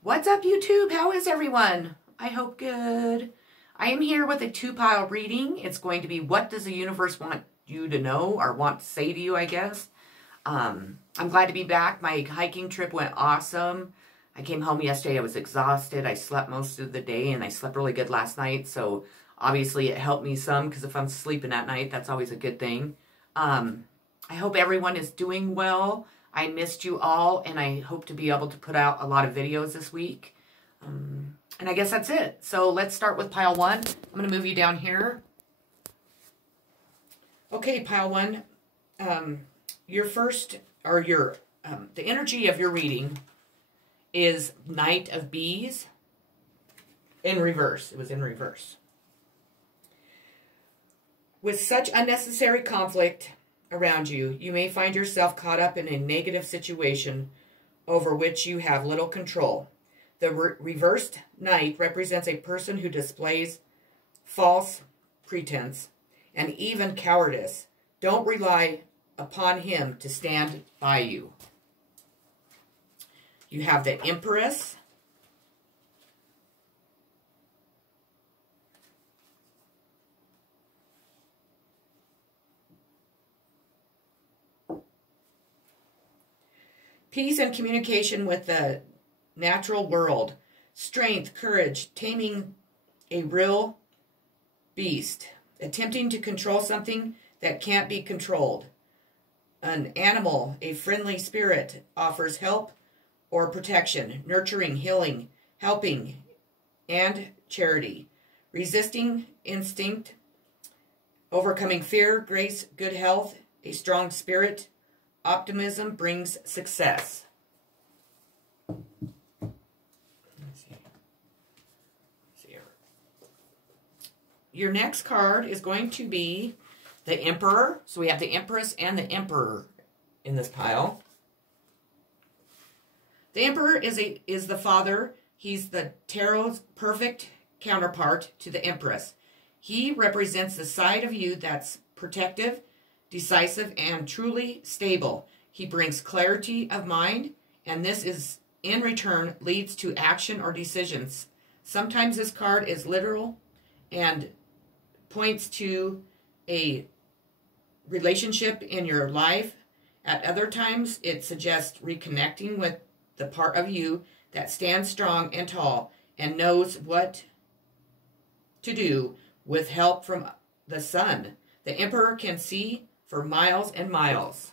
What's up, YouTube? How is everyone? I hope good. I am here with a two-pile reading. It's going to be what does the universe want you to know or want to say to you, I guess. I'm glad to be back. My hiking trip went awesome. I came home yesterday. I was exhausted. I slept most of the day and I slept really good last night. So obviously it helped me some because if I'm sleeping at night, that's always a good thing. I hope everyone is doing well. I missed you all, and I hope to be able to put out a lot of videos this week. And I guess that's it. So let's start with pile one. I'm going to move you down here. Okay, pile one. Your first, or the energy of your reading is Knight of Bees in reverse. It was in reverse. With such unnecessary conflict around you, you may find yourself caught up in a negative situation over which you have little control. The reversed knight represents a person who displays false pretense and even cowardice. Don't rely upon him to stand by you. You have the Empress. Peace and communication with the natural world. Strength, courage, taming a real beast. Attempting to control something that can't be controlled. An animal, a friendly spirit, offers help or protection. Nurturing, healing, helping, and charity. Resisting instinct. Overcoming fear, grace, good health, a strong spirit. Optimism brings success. Let's see. Your next card is going to be the Emperor. So we have the Empress and the Emperor in this pile. The Emperor is the father. He's the tarot's perfect counterpart to the Empress. He represents the side of you that's protective, decisive, and truly stable. He brings clarity of mind, and this is, in return, leads to action or decisions. Sometimes this card is literal and points to a relationship in your life. At other times, it suggests reconnecting with the part of you that stands strong and tall and knows what to do with help from the sun. The Emperor can see for miles and miles.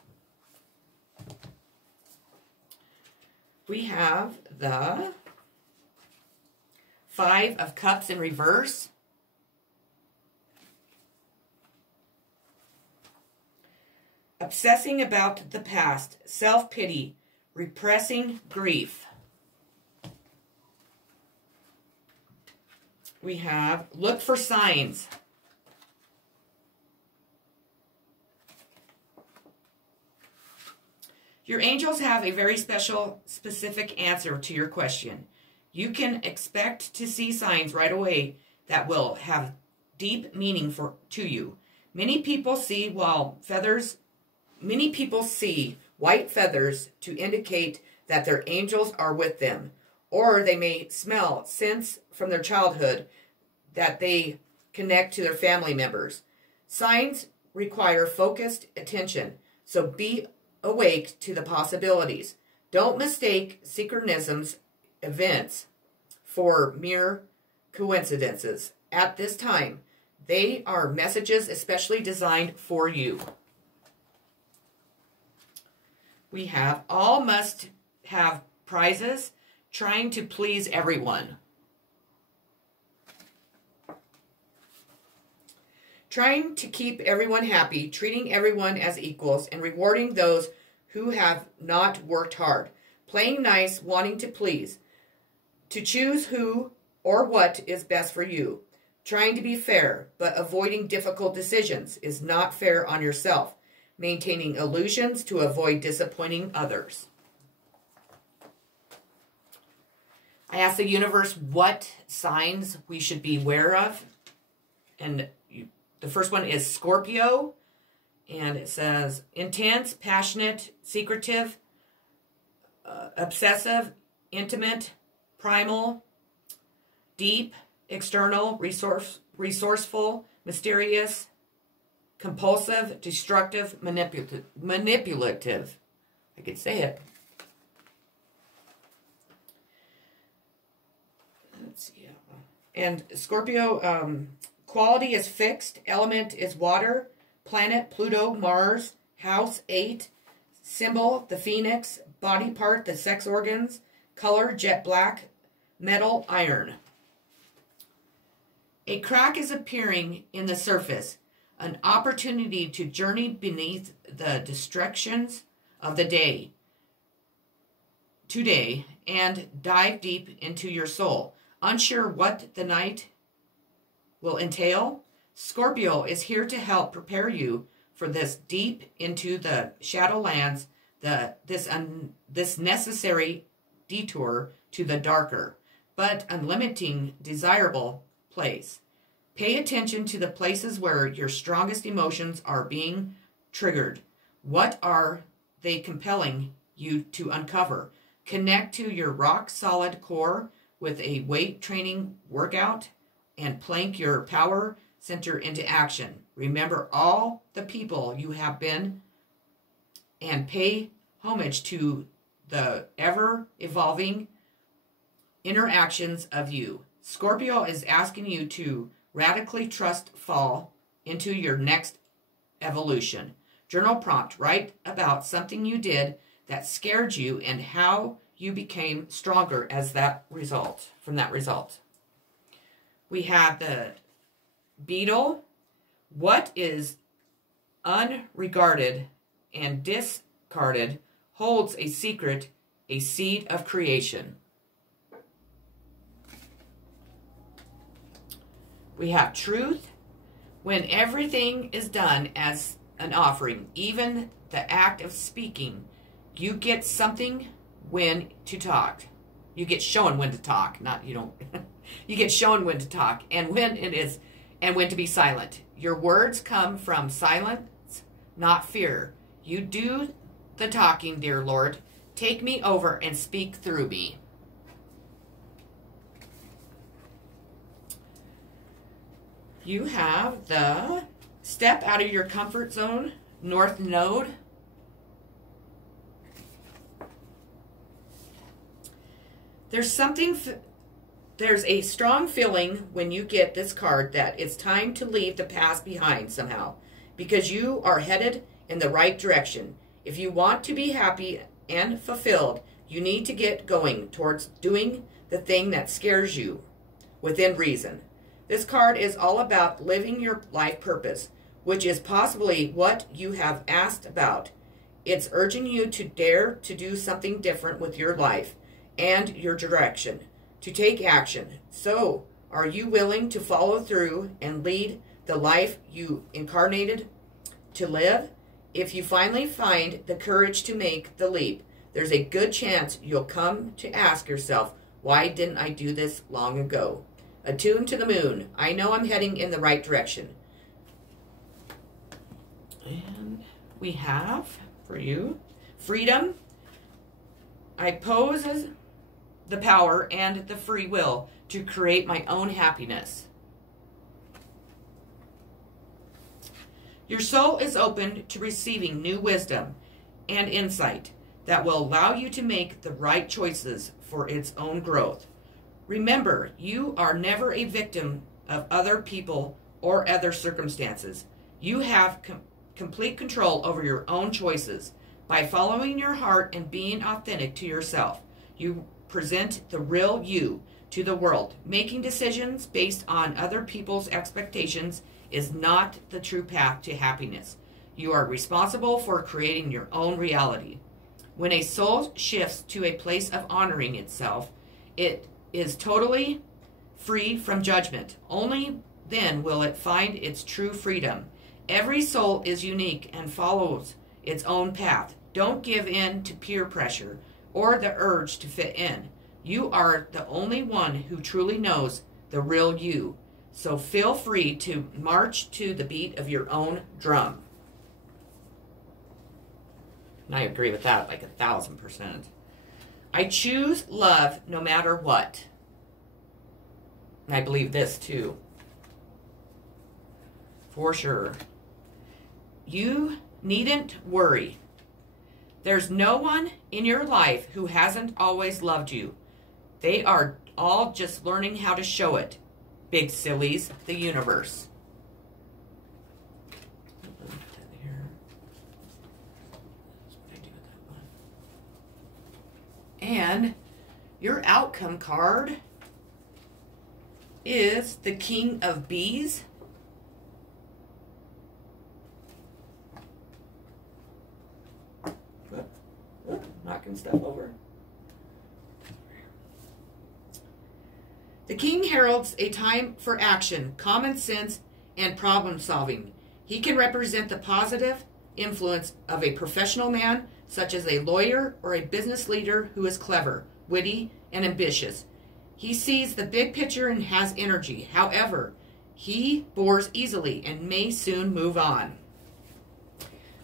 We have the Five of Cups in reverse. Obsessing about the past, self-pity, repressing grief. We have look for signs. Your angels have a very special, specific answer to your question. You can expect to see signs right away that will have deep meaning to you. Many people see white feathers to indicate that their angels are with them, or they may smell, sense from their childhood that they connect to their family members. Signs require focused attention, so be awake to the possibilities. Don't mistake synchronisms events for mere coincidences. At this time, they are messages especially designed for you. We have all must have prizes, trying to please everyone. Trying to keep everyone happy, treating everyone as equals, and rewarding those who have not worked hard. Playing nice, wanting to please. To choose who or what is best for you. Trying to be fair, but avoiding difficult decisions is not fair on yourself. Maintaining illusions to avoid disappointing others. I asked the universe what signs we should be aware of. And the first one is Scorpio, and it says intense, passionate, secretive, obsessive, intimate, primal, deep, external, resourceful, mysterious, compulsive, destructive, manipulative. I could say it. Let's see. And Scorpio, quality is fixed. Element is water. Planet, Pluto, Mars. House, 8. Symbol, the phoenix. Body part, the sex organs. Color, jet black. Metal, iron. A crack is appearing in the surface. An opportunity to journey beneath the distractions of the day. Today, and dive deep into your soul. Unsure what the night will entail? Scorpio is here to help prepare you for this deep into the shadowlands, this necessary detour to the darker, but unlimiting, desirable place. Pay attention to the places where your strongest emotions are being triggered. What are they compelling you to uncover? Connect to your rock-solid core with a weight training workout and plank your power center into action. Remember all the people you have been and pay homage to the ever-evolving interactions of you. Scorpio is asking you to radically fall into your next evolution. Journal prompt, write about something you did that scared you and how you became stronger as that result, from that result. We have the beetle. What is unregarded and discarded holds a secret, a seed of creation. We have truth. When everything is done as an offering, even the act of speaking, you get something when to talk. You get shown when to talk, not you don't. You get shown when to talk and when it is, and when to be silent. Your words come from silence, not fear. You do the talking, dear Lord. Take me over and speak through me. You have the step out of your comfort zone, North Node. There's a strong feeling when you get this card that it's time to leave the past behind somehow, because you are headed in the right direction. If you want to be happy and fulfilled, you need to get going towards doing the thing that scares you within reason. This card is all about living your life purpose, which is possibly what you have asked about. It's urging you to dare to do something different with your life and your direction, to take action. So, are you willing to follow through and lead the life you incarnated to live? If you finally find the courage to make the leap, there's a good chance you'll come to ask yourself, why didn't I do this long ago? Attuned to the moon. I know I'm heading in the right direction. And we have for you freedom. I pose the power and the free will to create my own happiness. Your soul is open to receiving new wisdom and insight that will allow you to make the right choices for its own growth. Remember, you are never a victim of other people or other circumstances. You have complete control over your own choices. By following your heart and being authentic to yourself, you present the real you to the world. Making decisions based on other people's expectations is not the true path to happiness. You are responsible for creating your own reality. When a soul shifts to a place of honoring itself, it is totally free from judgment. Only then will it find its true freedom. Every soul is unique and follows its own path. Don't give in to peer pressure or the urge to fit in. You are the only one who truly knows the real you. So feel free to march to the beat of your own drum. And I agree with that like 1,000%. I choose love no matter what. And I believe this too. For sure. You needn't worry. There's no one in your life who hasn't always loved you. They are all just learning how to show it. Big sillies, the universe. And your outcome card is the King of Bees. Knocking stuff over. The King heralds a time for action, common sense, and problem solving. He can represent the positive influence of a professional man, such as a lawyer or a business leader who is clever, witty, and ambitious. He sees the big picture and has energy. However, he bores easily and may soon move on.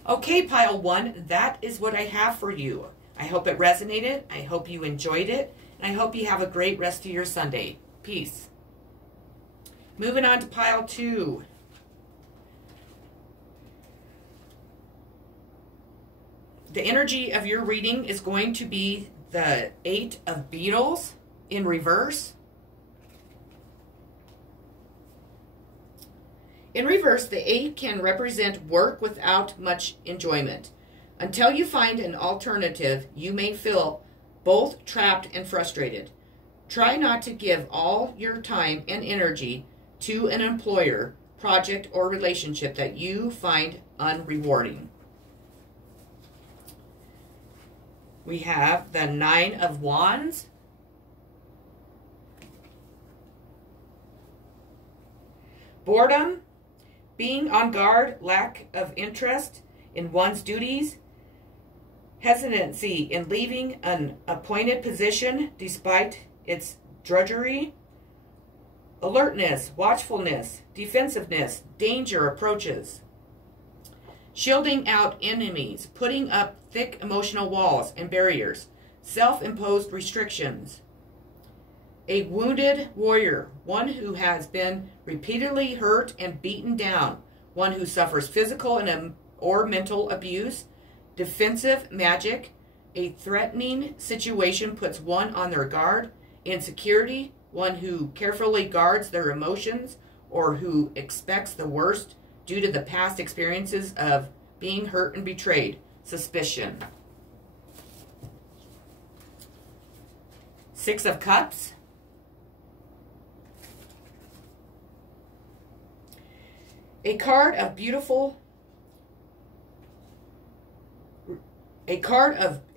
Okay, pile one, that is what I have for you. I hope it resonated. I hope you enjoyed it. And I hope you have a great rest of your Sunday. Peace. Moving on to pile two. The energy of your reading is going to be the Eight of Beetles in reverse. In reverse, the 8 can represent work without much enjoyment. Until you find an alternative, you may feel both trapped and frustrated. Try not to give all your time and energy to an employer, project, or relationship that you find unrewarding. We have the Nine of Wands. Boredom, being on guard, lack of interest in one's duties, hesitancy in leaving an appointed position despite its drudgery, alertness, watchfulness, defensiveness, danger approaches, shielding out enemies, putting up thick emotional walls and barriers, self-imposed restrictions. A wounded warrior, one who has been repeatedly hurt and beaten down, one who suffers physical and or mental abuse, defensive magic, a threatening situation puts one on their guard, insecurity, one who carefully guards their emotions or who expects the worst due to the past experiences of being hurt and betrayed, suspicion. Six of Cups. A card of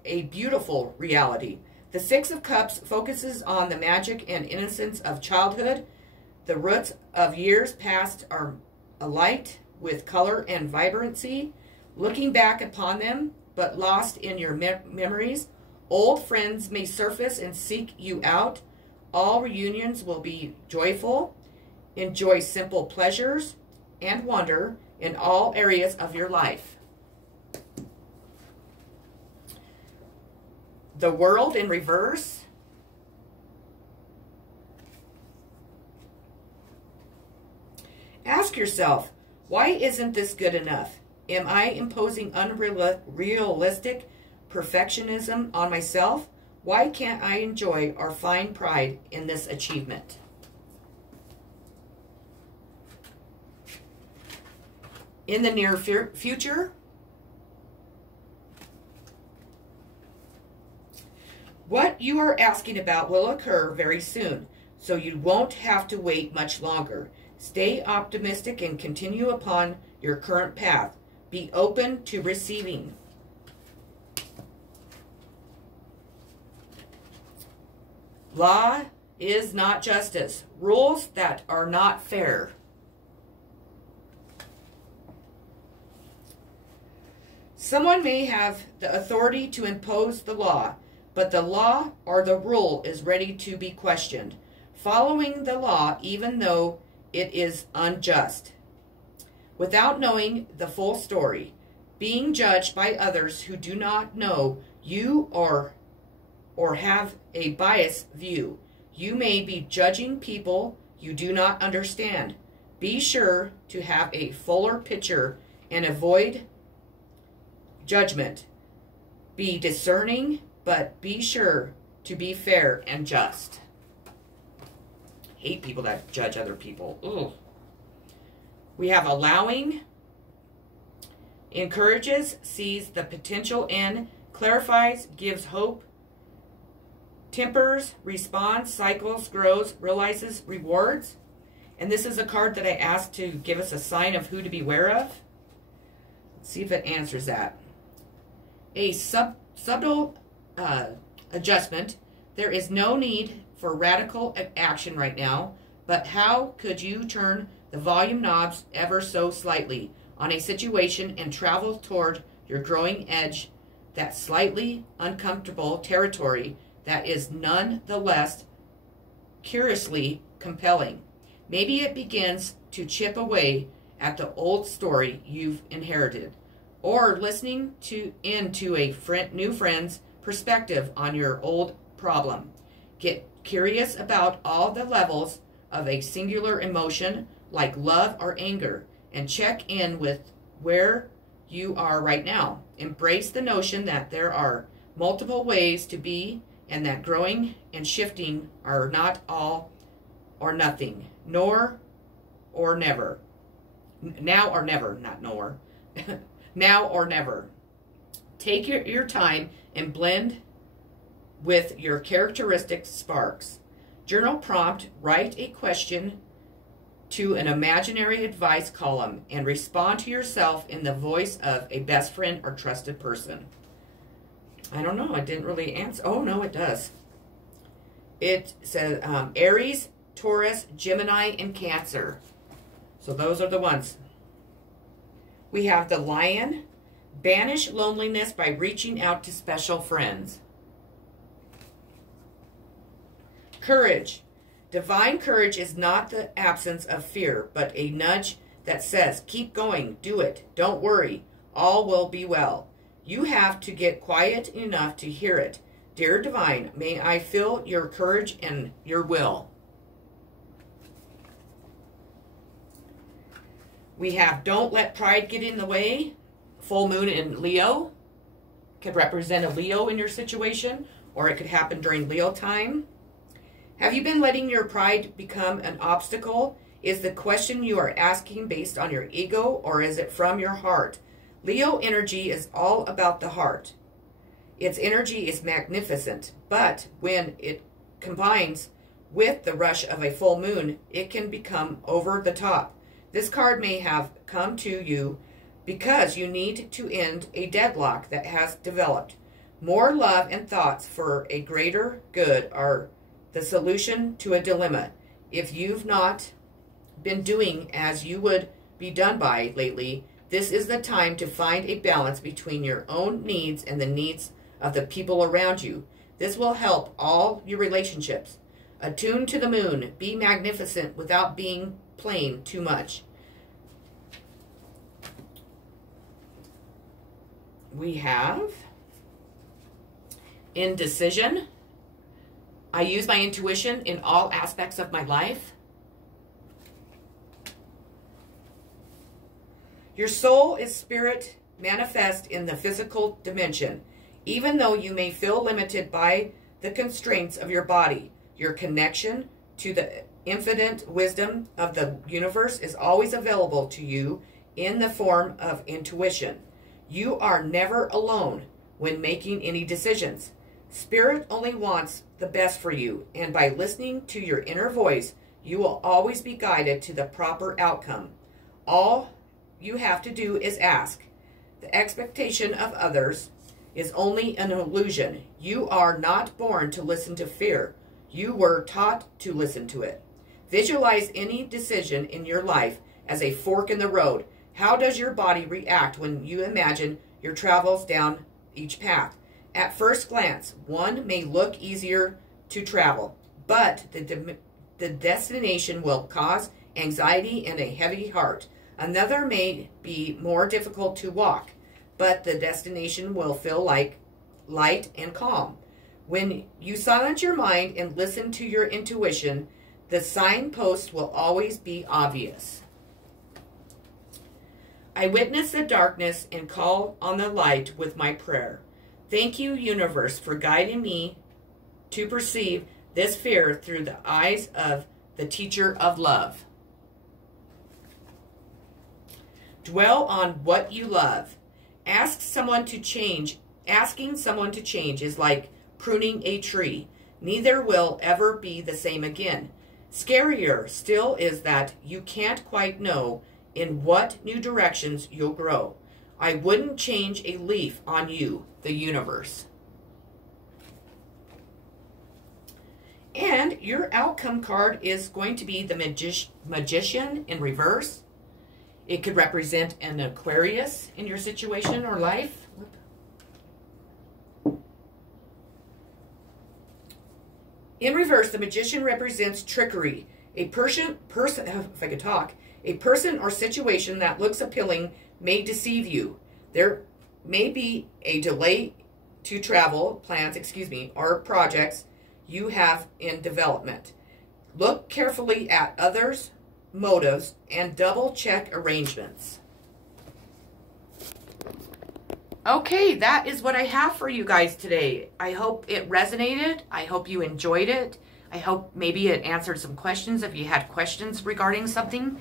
a beautiful reality. The Six of Cups focuses on the magic and innocence of childhood. The roots of years past are alight with color and vibrancy. Looking back upon them, but lost in your memories, old friends may surface and seek you out. All reunions will be joyful. Enjoy simple pleasures and wonder in all areas of your life. The World in reverse. Ask yourself, why isn't this good enough? Am I imposing unrealistic perfectionism on myself? Why can't I enjoy or find pride in this achievement? In the near future, what you are asking about will occur very soon, so you won't have to wait much longer. Stay optimistic and continue upon your current path. Be open to receiving. Law is not justice. Rules that are not fair. Someone may have the authority to impose the law, but the law or the rule is ready to be questioned. Following the law, even though it is unjust, without knowing the full story, being judged by others who do not know you or or have a biased view. You may be judging people you do not understand. Be sure to have a fuller picture and avoid judgment. Be discerning, but be sure to be fair and just. Hate people that judge other people. Ugh. We have allowing, encourages, sees the potential in, clarifies, gives hope, tempers, responds, cycles, grows, realizes, rewards. And this is a card that I asked to give us a sign of who to beware of. Let's see if it answers that. A subtle adjustment. There is no need for radical action right now, but how could you turn the volume knobs ever so slightly on a situation and travel toward your growing edge, that slightly uncomfortable territory that is nonetheless curiously compelling? Maybe it begins to chip away at the old story you've inherited, or listening into a new friend's perspective on your old problem. Get curious about all the levels of a singular emotion like love or anger, and check in with where you are right now. Embrace the notion that there are multiple ways to be, and that growing and shifting are not all or nothing, nor or never. Now or never, not nor. Now or never. Take your time and blend with your characteristic sparks. Journal prompt, write a question to an imaginary advice column and respond to yourself in the voice of a best friend or trusted person. I don't know. I didn't really answer. Oh, no, it does. It says Aries, Taurus, Gemini, and Cancer. So those are the ones. We have the Lion. Banish loneliness by reaching out to special friends. Courage. Divine courage is not the absence of fear, but a nudge that says, keep going, do it, don't worry, all will be well. You have to get quiet enough to hear it. Dear Divine, may I feel your courage and your will. We have don't let pride get in the way. Full moon in Leo. Could represent a Leo in your situation, or it could happen during Leo time. Have you been letting your pride become an obstacle? Is the question you are asking based on your ego, or is it from your heart? Leo energy is all about the heart. Its energy is magnificent, but when it combines with the rush of a full moon, it can become over the top. This card may have come to you because you need to end a deadlock that has developed. More love and thoughts for a greater good are the solution to a dilemma. If you've not been doing as you would be done by lately, this is the time to find a balance between your own needs and the needs of the people around you. This will help all your relationships. Attune to the moon. Be magnificent without being plain too much. We have indecision. I use my intuition in all aspects of my life. Your soul is spirit manifest in the physical dimension. Even though you may feel limited by the constraints of your body, your connection to the infinite wisdom of the universe is always available to you in the form of intuition. You are never alone when making any decisions. Spirit only wants the best for you, and by listening to your inner voice, you will always be guided to the proper outcome. All you have to do is ask. The expectation of others is only an illusion. You are not born to listen to fear. You were taught to listen to it. Visualize any decision in your life as a fork in the road. How does your body react when you imagine your travels down each path? At first glance, one may look easier to travel, but the destination will cause anxiety and a heavy heart. Another may be more difficult to walk, but the destination will feel like light and calm. When you silence your mind and listen to your intuition, the signpost will always be obvious. I witness the darkness and call on the light with my prayer. Thank you, universe, for guiding me to perceive this fear through the eyes of the teacher of love. Dwell on what you love. Asking someone to change is like pruning a tree. Neither will ever be the same again. Scarier still is that you can't quite know in what new directions you'll grow. I wouldn't change a leaf on you, the universe. And your outcome card is going to be the Magician in reverse. It could represent an Aquarius in your situation or life. In reverse, the Magician represents trickery. A person or situation that looks appealing may deceive you. There may be a delay to travel plans, or projects you have in development. Look carefully at others' motives and double check arrangements. Okay, that is what I have for you guys today. I hope it resonated. I hope you enjoyed it. I hope maybe it answered some questions if you had questions regarding something.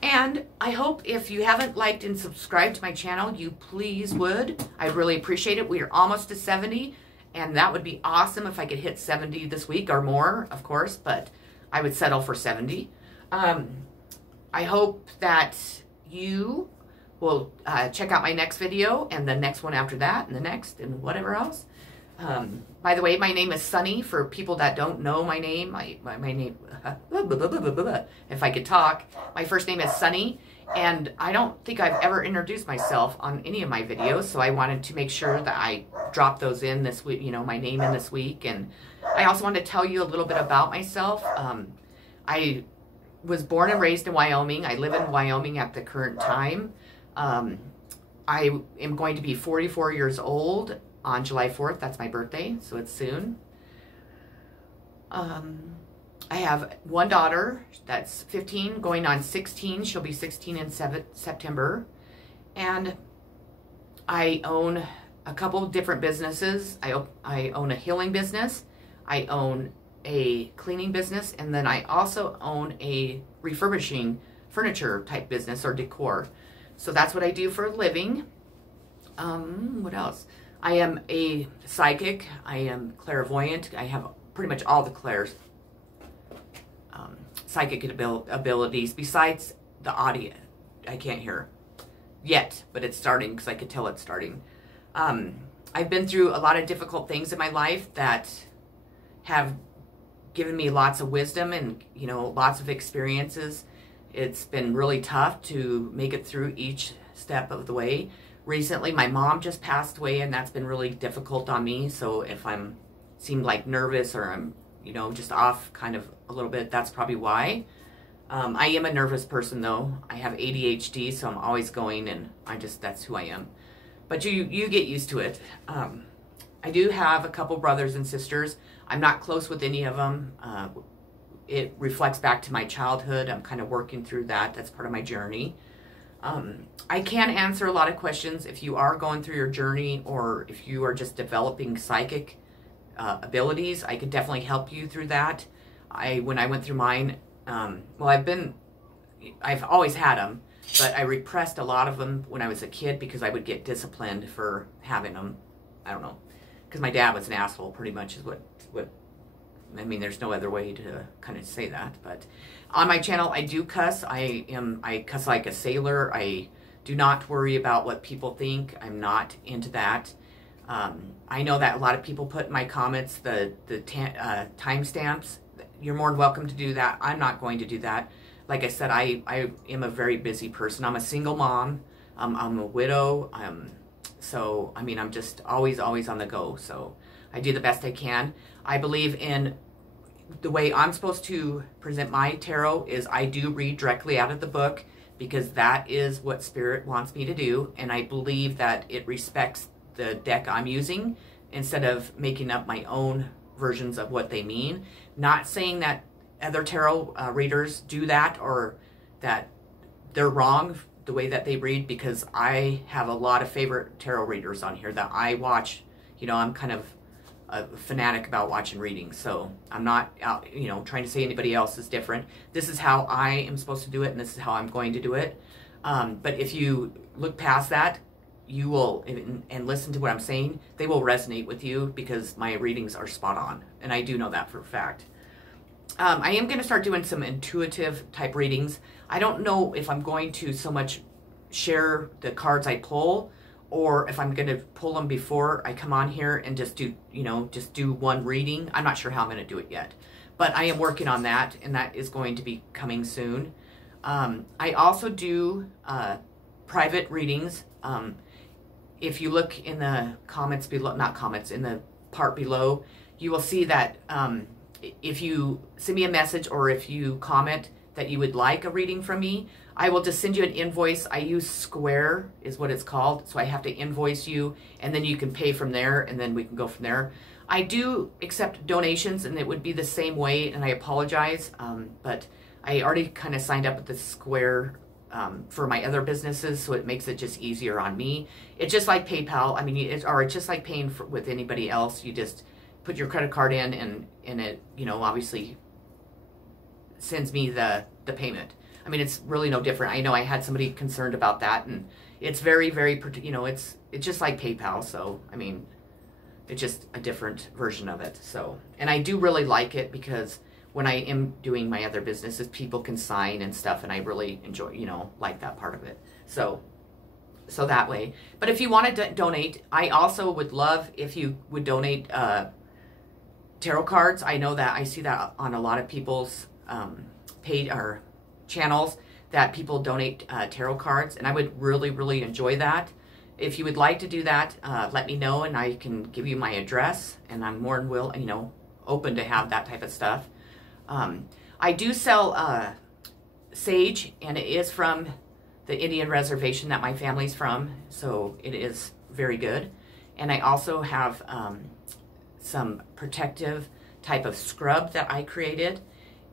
And I hope if you haven't liked and subscribed to my channel, you please would. I really appreciate it. We are almost to 70, and that would be awesome if I could hit 70 this week or more, of course, but I would settle for 70. I hope that you will check out my next video and the next one after that and the next and whatever else. By the way, my name is Sunny. For people that don't know my name, my name, if I could talk, my first name is Sunny, and I don't think I've ever introduced myself on any of my videos, so I wanted to make sure that I dropped those in this week, my name in this week. And I also wanted to tell you a little bit about myself. I was born and raised in Wyoming. I live in Wyoming at the current time. I am going to be 44 years old on July 4th. That's my birthday, so it's soon. I have one daughter that's 15, going on 16. She'll be 16 in September. And I own a couple of different businesses. I own a healing business. I own a cleaning business. And then I also own a refurbishing furniture type business or decor. So that's what I do for a living. What else? I am a psychic. I am clairvoyant. I have pretty much all the psychic abilities besides the audio. I can't hear yet, but it's starting because I could tell it's starting. I've been through a lot of difficult things in my life that have given me lots of wisdom and, lots of experiences. It's been really tough to make it through each step of the way. Recently, my mom just passed away, and that's been really difficult on me. So if seem like nervous or I'm, just off kind of a little bit, that's probably why. I am a nervous person, though. I have ADHD, so I'm always going, and that's who I am. But you get used to it. I do have a couple brothers and sisters. I'm not close with any of them. It reflects back to my childhood. I'm kind of working through that. That's part of my journey. I can answer a lot of questions if you are going through your journey or if you are just developing psychic abilities. I could definitely help you through that. When I went through mine, I've always had them, but I repressed a lot of them when I was a kid because I would get disciplined for having them. I don't know, because my dad was an asshole, pretty much is what there's no other way to kind of say that. But on my channel, I do cuss. I cuss like a sailor. I do not worry about what people think. I'm not into that. I know that a lot of people put in my comments the timestamps. You're more than welcome to do that. I'm not going to do that. Like I said, I am a very busy person. I'm a single mom. I'm a widow. So, I'm just always on the go. So I do the best I can. I believe in the way I'm supposed to present my tarot is I do read directly out of the book because that is what Spirit wants me to do. And I believe that it respects the deck I'm using instead of making up my own versions of what they mean. Not saying that other tarot readers do that or that they're wrong the way that they read, because I have a lot of favorite tarot readers on here that I watch. You know, I'm kind of a fanatic about watching readings, so I'm not out, you know, trying to say anybody else is different. This is how I am supposed to do it, and this is how I'm going to do it. But if you look past that, you will, and listen to what I'm saying, they will resonate with you, because my readings are spot on, and I do know that for a fact. I am going to start doing some intuitive type readings. I don't know if I'm going to so much share the cards I pull, or if I'm going to pull them before I come on here and just do, you know, just do one reading. I'm not sure how I'm going to do it yet, but I am working on that, and that is going to be coming soon. I also do private readings. If you look in the comments below, not comments, in the part below, you will see that if you send me a message or if you comment that you would like a reading from me, I will just send you an invoice. I use Square is what it's called. So I have to invoice you, and then you can pay from there, and then we can go from there. I do accept donations, and it would be the same way, and I apologize. But I already kind of signed up with the Square for my other businesses, so it makes it just easier on me. It's just like PayPal. I mean, it's just like paying with anybody else. You just put your credit card in, and it, you know, obviously sends me the payment. I mean, it's really no different. I know I had somebody concerned about that, and it's very, very, you know, it's just like PayPal. So, I mean, it's just a different version of it. So, and I do really like it, because when I am doing my other businesses, people can sign and stuff, and I really enjoy, you know, like that part of it. So that way. But if you want to donate, I also would love if you would donate tarot cards. I know that I see that on a lot of people's paid or channels, that people donate tarot cards, and I would really, really enjoy that. If you would like to do that, let me know, and I can give you my address, and I'm more than you know, open to have that type of stuff. I do sell sage, and it is from the Indian reservation that my family's from, so it is very good. And I also have some protective type of scrub that I created,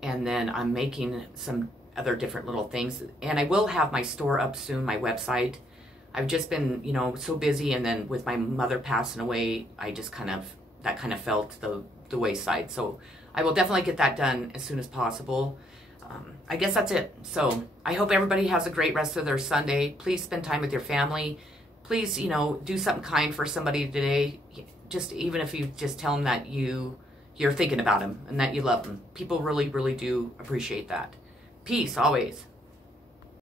and then I'm making some other different little things, and I will have my store up soon, my website. I've just been, you know, so busy, and then with my mother passing away, I just that kind of fell to the wayside. So I will definitely get that done as soon as possible. I guess that's it. So I hope everybody has a great rest of their Sunday. Please spend time with your family. Please, you know, do something kind for somebody today. Just even if you just tell them that you're thinking about them and that you love them. People really, really do appreciate that. Peace always.